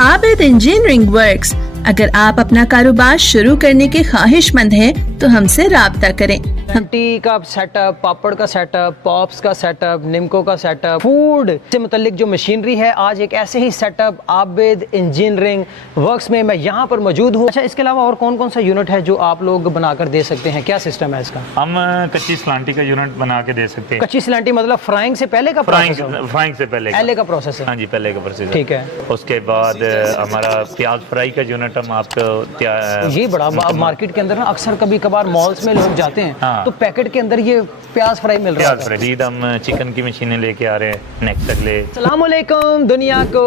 Abid engineering works. अगर आप अपना कारोबार शुरू करने के ख्वाहिशमंद हैं तो हमसे राब्ता करें। टी का सेटअप, पापड़ का सेटअप, पॉप्स का सेटअप, निम्को का सेटअप, फूड से मुतल्लिक जो मशीनरी है, आज एक ऐसे ही सेटअप आबिद इंजीनियरिंग वर्क्स में मैं यहाँ पर मौजूद हूँ। अच्छा, इसके अलावा और कौन कौन सा यूनिट है जो आप लोग बनाकर दे सकते हैं? क्या सिस्टम है इसका? हम कच्ची सलांटी का यूनिट बना के दे सकते हैं। कच्ची सलांटी मतलब फ्राइंग से पहले का प्रोसेस है? फ्राइंग से पहले का प्रोसेस है। हाँ जी, पहले का प्रोसेस। ठीक है। उसके बाद हमारा प्याज फ्राई का यूनिट हम आपको ये बड़ा मार्केट के अंदर ना अक्सर कभी कभार मॉल्स में लोग जाते हैं तो पैकेट के अंदर ये प्याज फ्राई मिल रहा है। प्याज हम चिकन की मशीनें लेके आ रहे हैं नेक्स्ट अगले। अस्सलाम वालेकुम दुनिया को,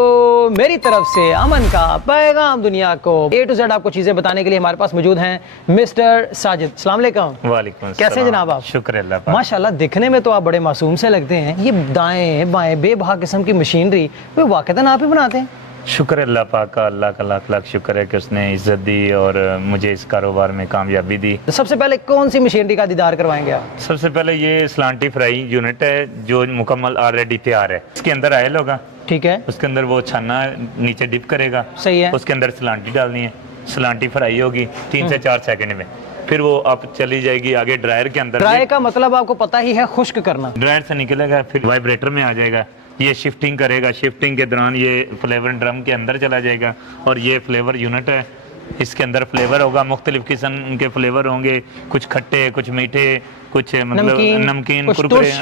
मेरी तरफ से अमन का पैगाम दुनिया को। A to Z आपको चीजें बताने के लिए हमारे पास मौजूद हैं मिस्टर साजिद। अस्सलाम वालेकुम। वालेकुम। कैसे जनाब आप? शुक्र अल्लाह पाक। माशाल्लाह, दिखने में तो आप बड़े मासूम से लगते हैं। ये दाएं बाएं बेबहा किस्म की मशीनरी वो वाकईतन आप ही बनाते हैं? शुक्र अल्लाह पाक का, अल्लाह का लाख लाख शुक्र है कि उसने इज्जत दी और मुझे इस कारोबार में कामयाबी दी। तो सबसे पहले कौन सी मशीनरी का दीदार करवाएंगे आप? सबसे पहले ये सलांटी फ्राई यूनिट है जो मुकम्मल ऑलरेडी तैयार है। इसके अंदर आयल होगा, ठीक है। उसके अंदर वो छाना नीचे डिप करेगा, सही है। उसके अंदर सलांटी डालनी है, सलांटी फ्राई होगी 3 से 4 सेकंड में। फिर वो आप चली जाएगी आगे ड्रायर के अंदर। ड्रायर का मतलब आपको पता ही है, खुश्क करना। ड्रायर से निकलेगा, फिर वाइब्रेटर में आ जाएगा, ये शिफ्टिंग करेगा। शिफ्टिंग के दौरान ये फ्लेवर ड्रम के अंदर चला जाएगा और ये फ्लेवर यूनिट है। इसके अंदर फ्लेवर होगा, मुख्तलिफ किस्म के फ्लेवर होंगे, कुछ खट्टे, कुछ मीठे, कुछ मतलब नमकीन, कुरकुरे,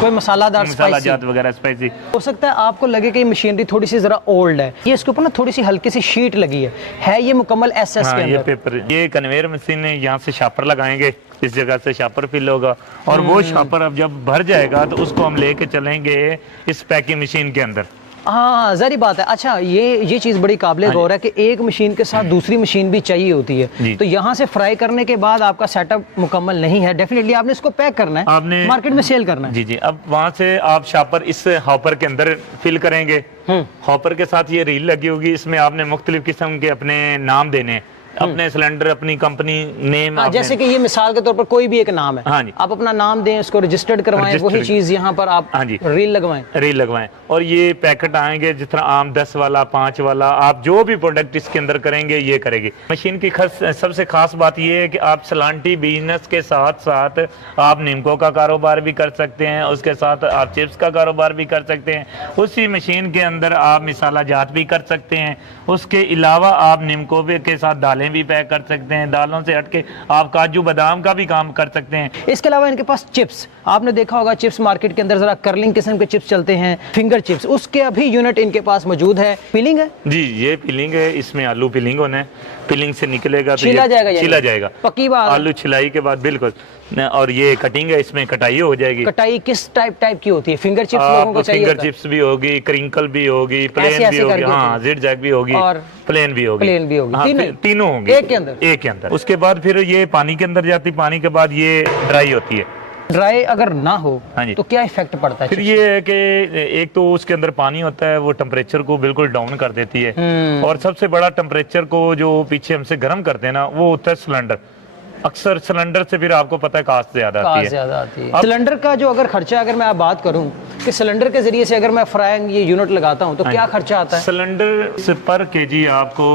कोई मसालादार मसालाजात वगैरह स्पाइसी। हो सकता है आपको लगे कि ये मशीनरी थोड़ी सी जरा ओल्ड है, ये इसके ऊपर ना थोड़ी सी हल्की सी शीट लगी है ये मुकम्मल एसएस के अंदर? ये पेपर, ये कन्वेयर मशीन है, यहाँ से शापर लगाएंगे, इस जगह से शापर फिल होगा और वो शापर अब जब भर जाएगा तो उसको हम लेके चलेंगे इस पैकिंग मशीन के अंदर। हाँ, जरी बात है। अच्छा, ये चीज़ बड़ी काबिल गौर है कि एक मशीन के साथ दूसरी मशीन भी चाहिए होती है। तो यहाँ से फ्राई करने के बाद आपका सेटअप मुकम्मल नहीं है, डेफिनेटली आपने इसको पैक करना है, आपने मार्केट में सेल करना है। जी जी। अब वहाँ से आप शापर इस हॉपर के अंदर फिल करेंगे। हॉपर के साथ ये रील लगी होगी, इसमें आपने मुख्तलिफ किस्म के अपने नाम देने हैं, अपने सिलेंडर, अपनी कंपनी नेम। जैसे कि ये मिसाल के तौर पर कोई भी एक नाम है, हाँ जी, आप अपना नाम दें, उसको रजिस्टर्ड करवाएं, वही चीज यहाँ पर आप हाँ जी रील लगवाएं और ये पैकेट आएंगे जिस तरह आम 10 वाला 5 वाला, आप जो भी प्रोडक्ट इसके अंदर करेंगे ये करेगी मशीन की। सबसे खास बात ये है कि आप सलांटी बिजनेस के साथ साथ आप निम्को का कारोबार भी कर सकते हैं, उसके साथ आप चिप्स का कारोबार भी कर सकते हैं। उसी मशीन के अंदर आप मिसाला जात भी कर सकते हैं। उसके अलावा आप निम्को के साथ दालें भी पैक कर सकते हैं, दालों से हटके आप काजू बादाम का भी काम कर सकते हैं। इसके अलावा इनके पास चिप्स, आपने देखा होगा चिप्स मार्केट के अंदर जरा कर्लिंग किस्म के चिप्स चलते हैं, फिंगर चिप्स, उसके अभी यूनिट इनके पास मौजूद है। पिलिंग है जी, ये पिलिंग है, इसमें आलू पिलिंग होना है, पिलिंग से निकलेगा तो छिला जाएगा पक्की बात। आलू छिलाई के बाद बिल्कुल। और ये कटिंग है, इसमें कटाई हो जाएगी। कटाई किस टाइप की होती है? फिंगर चिप्स लोगों को चाहिए, फिंगर चिप्स भी होगी, क्रिंकल भी होगी, प्लेन भी होगी, हाँ जिग जैग भी होगी और प्लेन भी होगी, तीनों होंगी एक के अंदर। उसके बाद फिर ये पानी के अंदर जाती, पानी के बाद ये ड्राई होती है। ड्राई अगर ना हो तो क्या इफेक्ट पड़ता है? फिर ये है कि एक तो उसके अंदर पानी होता है, वो टेम्परेचर को बिल्कुल डाउन कर देती है और सबसे बड़ा टेम्परेचर को जो पीछे हमसे गर्म करते हैं ना, वो होता है सिलेंडर। अक्सर सिलेंडर से फिर आपको पता है कास्ट ज्यादा आती है। सिलेंडर का जो अगर खर्चा, अगर मैं बात करूं कि सिलेंडर के जरिए से अगर मैं फ्राइंग ये यूनिट लगाता हूं तो क्या खर्चा आता है? सिलेंडर से पर केजी आपको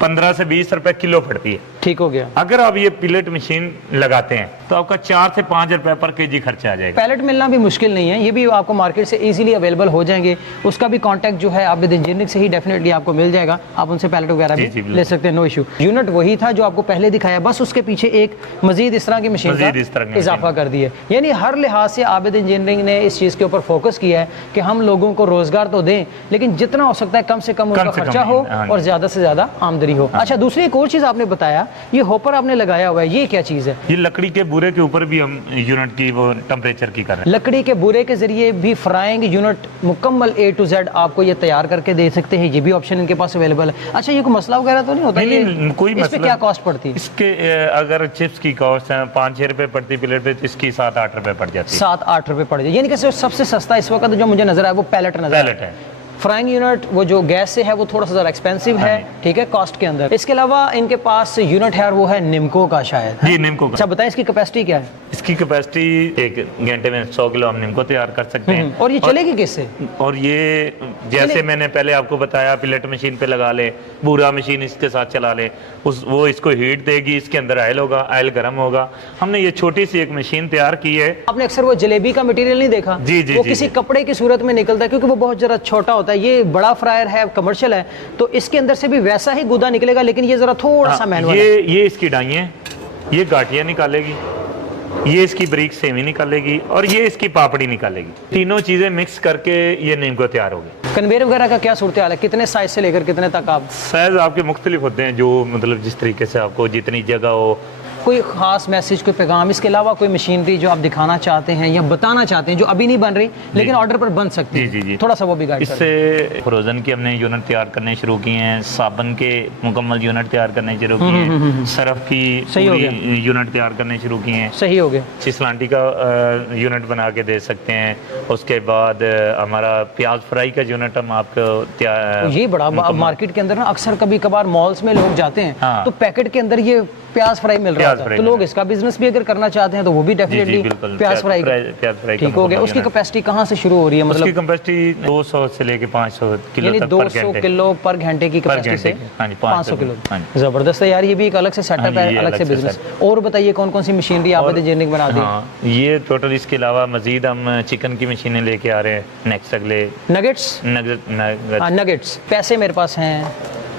15 से 20 रुपए किलो पड़ती है। ठीक हो गया। अगर आप ये पिलेट मशीन लगाते हैं तो आपका 4 से 5 रुपए पर केजी खर्चा आ जाएगा। पैलेट मिलना भी मुश्किल नहीं है, ये भी आपको मार्केट से इजीली अवेलेबल हो जाएंगे। उसका भी कांटेक्ट जो है आबिद इंजीनियरिंग से ही डेफिनेटली आपको मिल जाएगा, आप उनसे पैलेट वगैरह भी ले सकते हैं, नो इशू। यूनिट वही था जो आपको पहले दिखाया, बस उसके पीछे एक मजीद इस तरह की मशीन का इजाफा कर दिया। यानी हर लिहाज से आबिद इंजीनियरिंग ने इस चीज़ के ऊपर फोकस किया है कि हम लोगों को रोजगार तो दें, लेकिन जितना हो सकता है कम से कम उनका खर्चा हो और ज्यादा से ज्यादा आमदनी हो। अच्छा, दूसरी एक और चीज आपने बताया, ये होपर आपने लगाया हुआ है, ये क्या चीज है? ये लकड़ी के बुरे के ऊपर भी हम यूनिट की वो टेम्परेचर की कर रहे हैं। लकड़ी के बुरे के जरिए भी फ्राइंग यूनिट मुकम्मल A to Z आपको ये तैयार करके दे सकते हैं, ये भी ऑप्शन इनके पास अवेलेबल है। अच्छा, ये कोई मसला वगैरह तो नहीं होता? नहीं, कोई मसला। क्या कॉस्ट पड़ती है इसके? अगर चिप्स की कॉस्ट 5-6 रुपए पड़ती प्लेट पे, तो इसकी 7-8 रुपए पड़ जाती है। 7-8 रुपए पड़ जाए, यानी कि सबसे सस्ता इस वक्त जो मुझे नजर आया वो पैलेट नजर है। फ्राइंग यूनिट वो जो गैस से है वो थोड़ा सा ज़रा एक्सपेंसिव है, ठीक है, कॉस्ट के अंदर। इसके अलावा इनके पास यूनिट है वो है निम्को का शायद। जी निम्को का। अच्छा बताएं इसकी कैपेसिटी क्या है? इसकी कैपेसिटी 1 घंटे में 100 किलो हम निम्को तैयार कर सकते हैं। और ये चलेगी किससे? और ये जैसे मैंने पहले आपको बताया, पिलेट मशीन पे लगा ले, बूरा मशीन इसके साथ चला ले, वो इसको हीट देगी, इसके अंदर ऑयल होगा, ऑयल गर्म होगा। हमने ये छोटी सी एक मशीन तैयार की है। आपने अक्सर वो जलेबी का मटेरियल नहीं देखा? जी जी, वो जी, किसी जी। कपड़े की सूरत में निकलता है क्योंकि वो बहुत जरा छोटा होता है। ये बड़ा फ्रायर है, कमर्शियल है, तो इसके अंदर से भी वैसा ही गुदा निकलेगा, लेकिन ये जरा थोड़ा सा मैनुअल है। ये इसकी डाई है, ये गाठियाँ निकालेगी, ये इसकी ब्रिक सेमी निकालेगी और ये इसकी पापड़ी निकालेगी। तीनों चीजें मिक्स करके ये निम्को तैयार होगी। कन्वेयर वगैरह का क्या सूरत हाल है? कितने साइज से लेकर कितने तक आप? साइज आपके मुख्तलिफ होते हैं, जो मतलब जिस तरीके से आपको जितनी जगह हो। कोई खास मैसेज, कोई पैगाम, इसके अलावा कोई मशीनरी जो आप दिखाना चाहते हैं या बताना चाहते हैं जो अभी नहीं बन रही लेकिन ऑर्डर पर बन सकती है? जी जी जी। थोड़ा सा वो भी गाइड इससे फ्रोजन के हमने यूनिट तैयार करने शुरू किए हैं, साबन के मुकम्मल यूनिट तैयार करने शुरू किए हैं, सरफ की पूरी यूनिट तैयार करने शुरू किए हैं। सही हो गया। चिसलांटी का यूनिट बना के दे सकते हैं। उसके बाद हमारा प्याज फ्राई का यूनिट हम आपको तैयार। ये बड़ा मार्केट के अंदर ना अक्सर कभी कभार मॉल्स में लोग जाते हैं हाँ। तो पैकेट के अंदर ये प्याज फ्राई मिल रहा है, तो लोग इसका बिजनेस भी अगर करना चाहते हैं तो वो भी डेफिनेटली प्याज फ्राई ठीक हो गया। उसकी कैपेसिटी कहाँ से शुरू हो रही है? मतलब उसकी कैपेसिटी 200 से लेके 500 किलो यानी तक 200 किलो पर घंटे की कैपेसिटी से 500 किलो। जबरदस्त है यार, ये भी एक अलग से सेटअप है, अलग से बिजनेस। और बताइए कौन कौन सी मशीनरी आपने इंजीनियरिंग बना दी? हाँ, ये टोटल। इसके अलावा मजीद हम चिकन की मशीनें लेके आ रहे हैं नेक्स्ट अगले। नगेट्स पैसे मेरे पास हैं,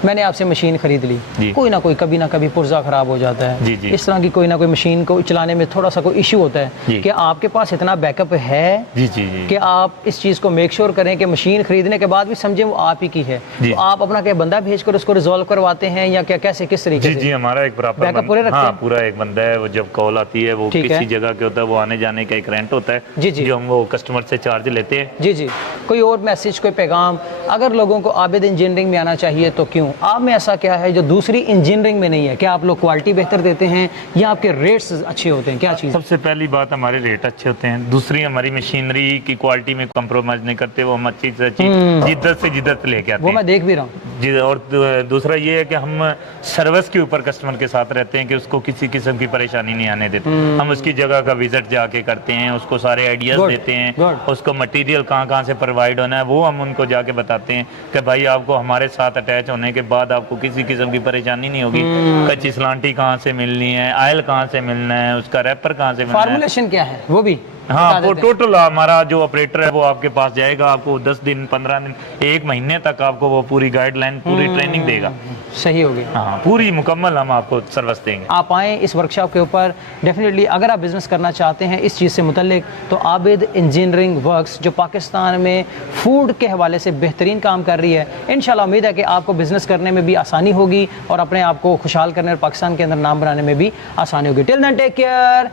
मैंने आपसे मशीन खरीद ली, कोई ना कोई कभी ना कभी पुर्जा खराब हो जाता है, जी जी। इस तरह की कोई ना कोई मशीन को चलाने में थोड़ा सा कोई इशू होता है कि आपके पास इतना बैकअप है जी जी जी। कि आप इस चीज़ को मेक श्योर करें कि मशीन खरीदने के बाद भी समझें वो आप ही की है, तो आप अपना क्या बंदा भेजकर उसको रिजॉल्व करवाते हैं या क्या, कैसे, किस तरीके से? जी, हमारा एक बैकअप पूरे रखते हैं? पूरा एक बंदा है, वो जब कॉल आती है वो किसी जगह के होता है, वो आने जाने का एक रेंट होता है जी जी, जो हम वो कस्टमर से चार्ज लेते हैं। जी जी। कोई और मैसेज, कोई पैगाम अगर लोगों को आबिद इंजीनियरिंग में आना चाहिए तो क्यों? आप में ऐसा क्या है जो दूसरी इंजीनियरिंग में नहीं है? क्या आप लोग क्वालिटी बेहतर देते हैं या आपके रेट्स अच्छे होते हैं? क्या चीज़? सबसे पहली बात, हमारे रेट अच्छे होते हैं। दूसरी, हमारी मशीनरी की क्वालिटी में कम्प्रोमाइज नहीं करते, वो हम अच्छी से अच्छी जिद्दत से लेके आते हैं, वो मैं देख भी रहा हूँ जी। और दूसरा ये है कि हम सर्विस के ऊपर कस्टमर के साथ रहते हैं कि उसको किसी किस्म की परेशानी नहीं आने देते। हम उसकी जगह का विजिट जाके करते हैं, उसको सारे आइडियाज देते हैं, उसको मटेरियल कहाँ से प्रोवाइड होना है वो हम उनको जाके बताते हैं कि भाई आपको हमारे साथ अटैच होने के बाद आपको किसी किस्म की परेशानी नहीं होगी। कच्ची सलांटी कहाँ से मिलनी है, ऑयल कहाँ से मिलना है, उसका रैपर कहाँ से मिलना है, फार्मूलेशन क्या है वो भी। हाँ, वो टोटल हमारा जो ऑपरेटर है वो आपके पास जाएगा, आपको 10 दिन 15 दिन 1 महीने तक आपको वो पूरी गाइडलाइन, पूरी ट्रेनिंग देगा। सही हो गया। हाँ, पूरी मुकम्मल हम आपको सर्विस देंगे। आप आएँ इस वर्कशॉप के ऊपर, डेफिनेटली अगर आप बिज़नेस करना चाहते हैं इस चीज़ से मुतल्लिक, तो आबिद इंजीनियरिंग वर्क्स जो पाकिस्तान में फूड के हवाले से बेहतरीन काम कर रही है, इंशाल्लाह उम्मीद है कि आपको बिज़नेस करने में भी आसानी होगी और अपने आप को खुशहाल करने और पाकिस्तान के अंदर नाम बनाने में भी आसानी होगी। Till then take care.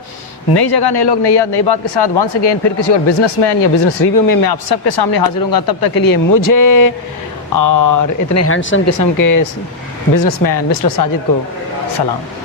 नई जगह, नए लोग, नई याद, नई बात के साथ वंस अगेन फिर किसी और बिजनेसमैन या बिजनेस रिव्यू में मैं आप सबके सामने हाजिर होऊंगा। तब तक के लिए मुझे और इतने हैंडसम किस्म के बिजनेसमैन मिस्टर साजिद को सलाम।